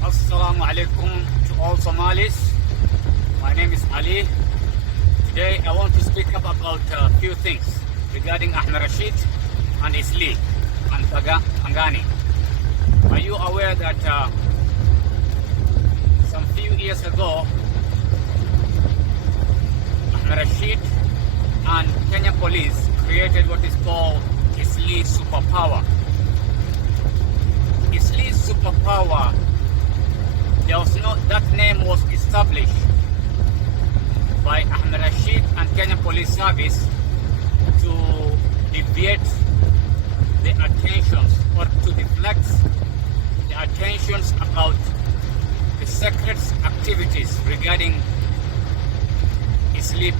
Assalamu alaikum to all Somalis. My name is Ali. Today I want to speak up about a few things regarding Ahmed Rashid and Eastleigh and Pangani. Are you aware that some few years ago Ahmed Rashid and Kenya police created what is called Eastleigh superpower. Eastleigh superpower, that name was established by Ahmed Rashid and Kenya Police Service to deviate the attentions or to deflect the attentions about the secret activities regarding Eastleigh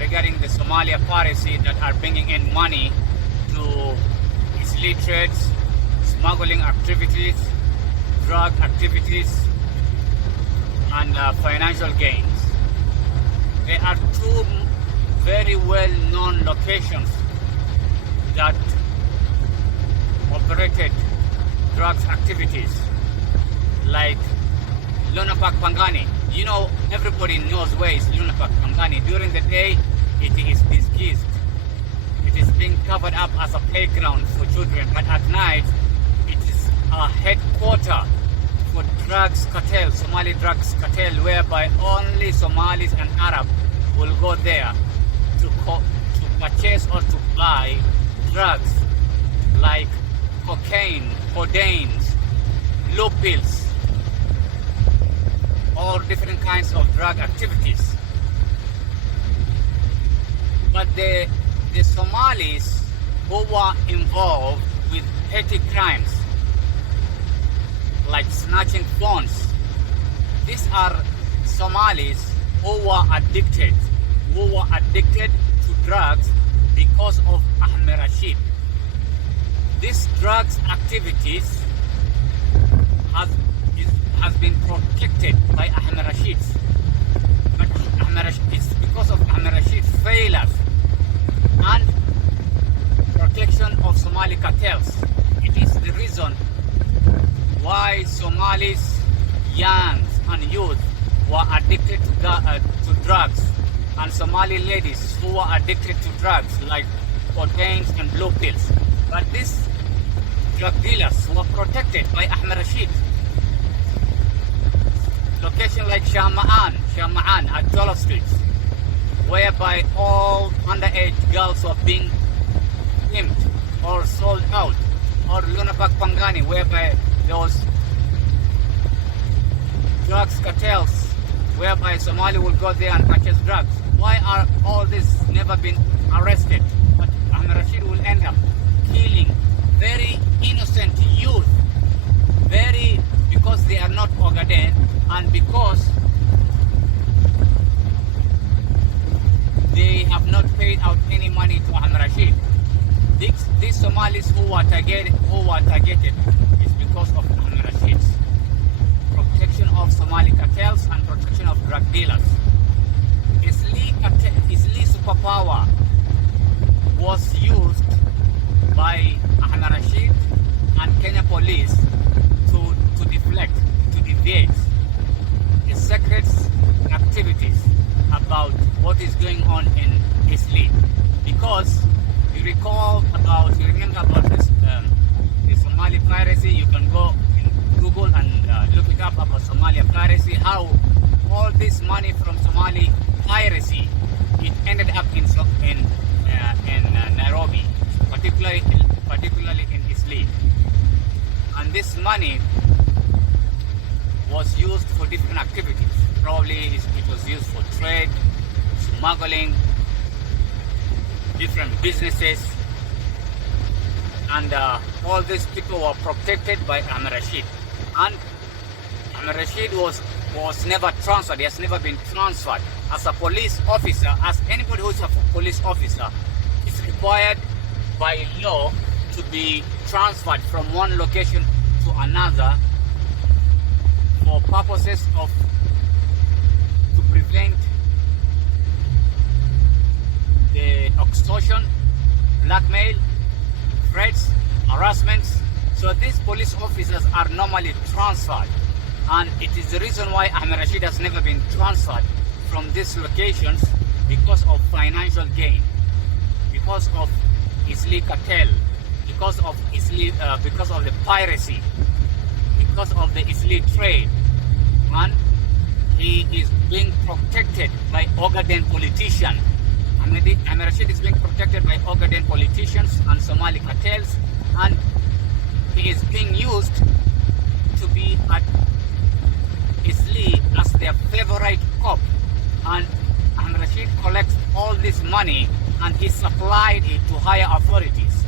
regarding the Somali Piracy that are bringing in money to Eastleigh trades, smuggling activities, drug activities, and financial gains. There are two very well-known locations that operated drugs activities, like LUNAPARK Pangani. You know, everybody knows where is LUNAPARK Pangani. During the day, it is disguised. It is being covered up as a playground for children, but at night, it is a headquarter for drugs cartel, Somali drugs cartel, whereby only Somalis and Arab will go there to purchase or to buy drugs like cocaine, codeines, blue pills, all different kinds of drug activities. But the Somalis who were involved with petty crimes like snatching phones, these are Somalis who were addicted to drugs because of Ahmed Rashid. This drugs activities has been protected by Ahmed Rashid. But it's because of Ahmed Rashid's failures and protection of Somali cartels. It is the reason why Somalis, young and youth, were addicted to drugs, and Somali ladies who were addicted to drugs like cocaine and blue pills. But these drug dealers were protected by Ahmed Rashid. Location like SHAHMAAN at Jollof Street, whereby all underage girls were being pimped or sold out, or LUNAPARK Pangani, whereby there was drugs cartels, whereby Somali will go there and purchase drugs. Why are all this never been arrested? But Ahmed Rashid will end up killing very innocent youth, because they are not Ogaden, and because they have not paid out any money to Ahmed Rashid. These Somalis who were targeted is because of Ahmed Rashid's protection of Somali cartels and protection of drug dealers. Eastleigh superpower was used by Ahmed Rashid and Kenya police to deflect, to deviate the secret activities about what is going on in Eastleigh. Because you remember about this, the Somali Piracy. You can go in Google and look it up about Somali Piracy, how all this money from Somali Piracy, it ended up in Nairobi, particularly in Eastleigh. And this money was used for different activities. Probably it was used for trade, smuggling, different businesses, and all these people were protected by Ahmed Rashid. And Ahmed Rashid was never transferred. He has never been transferred as a police officer. As anybody who is a police officer, is required by law to be transferred from one location to another for purposes to prevent the extortion, blackmail, threats, harassments. So these police officers are normally transferred And it is the reason why Ahmed Rashid has never been transferred from these locations, because of financial gain, because of Eastleigh Cartel, because of the piracy, because of the Eastleigh trade. And he is being protected by Ogaden politicians. Ahmed Rashid is being protected by Ogaden politicians and Somali cartels, and he is being used to be at Eastleigh as their favorite cop. And Ahmed Rashid collects all this money and he supplied it to higher authorities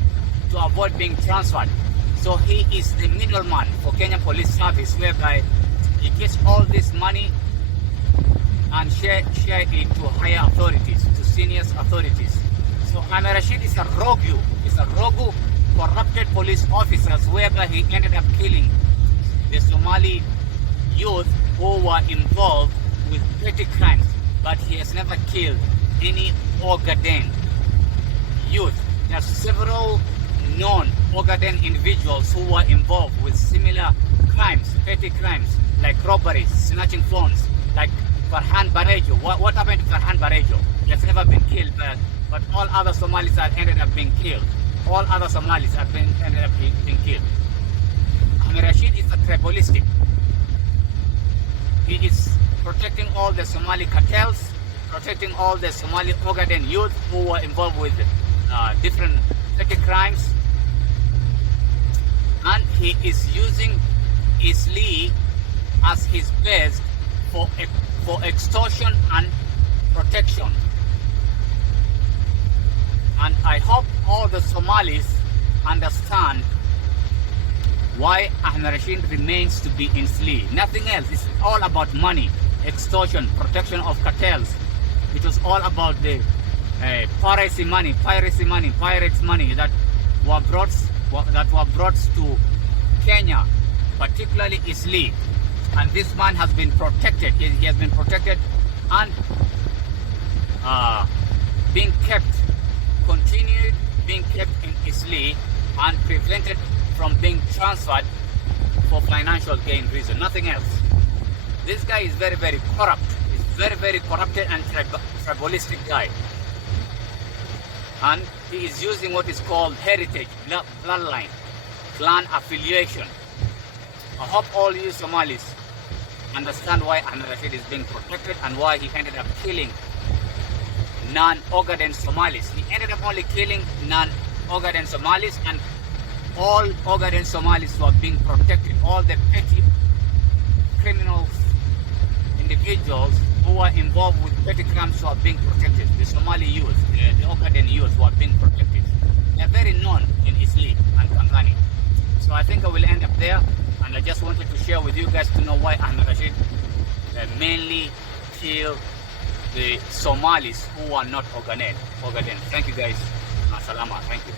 to avoid being transferred. So he is the middleman for Kenyan Police Service, whereby he gets all this money and share it to higher authorities, to senior authorities. So Ahmed Rashid is a rogue, corrupted police officers, whereby he ended up killing the Somali youth who were involved with petty crimes, but he has never killed any Ogaden youth. There are several known Ogaden individuals who were involved with similar crimes, petty crimes, like robberies, snatching phones, like Farhan Barejo. What happened to Farhan Barejo? He has never been killed, but all other Somalis have ended up being killed. All other Somalis have ended up being killed. Ahmed Rashid is a tribalistic. He is protecting all the Somali cartels, protecting all the Somali Ogaden youth who were involved with different petty crimes, and he is using Eastleigh as his base for extortion and protection. And I hope all the Somalis understand why Ahmed Rashid remains to be in Eastleigh. Nothing else. It's all about money, extortion, protection of cartels. It was all about the piracy money, pirates money that were brought to Kenya, particularly Eastleigh. And this man has been protected. He has been protected and continued being kept in Eastleigh and prevented from being transferred for financial gain reason, nothing else. This guy is very, very corrupt. He's very, very corrupted and tribalistic guy. And he is using what is called heritage, bloodline, clan affiliation. I hope all you Somalis understand why Ahmed Rashid is being protected and why he ended up killing non-Ogaden Somalis. He ended up only killing non-Ogaden Somalis, and all Ogaden Somalis were being protected. All the petty criminals, individuals who were involved with petty crimes were being protected. The Somali youth, the Ogaden youth were being protected. They are very known in Eastleigh and Pangani. So I think I will end up there, and I just wanted to share with you guys to know why Ahmed Rashid mainly killed the Somalis who are not Ogaden. Thank you guys. Salama. Thank you.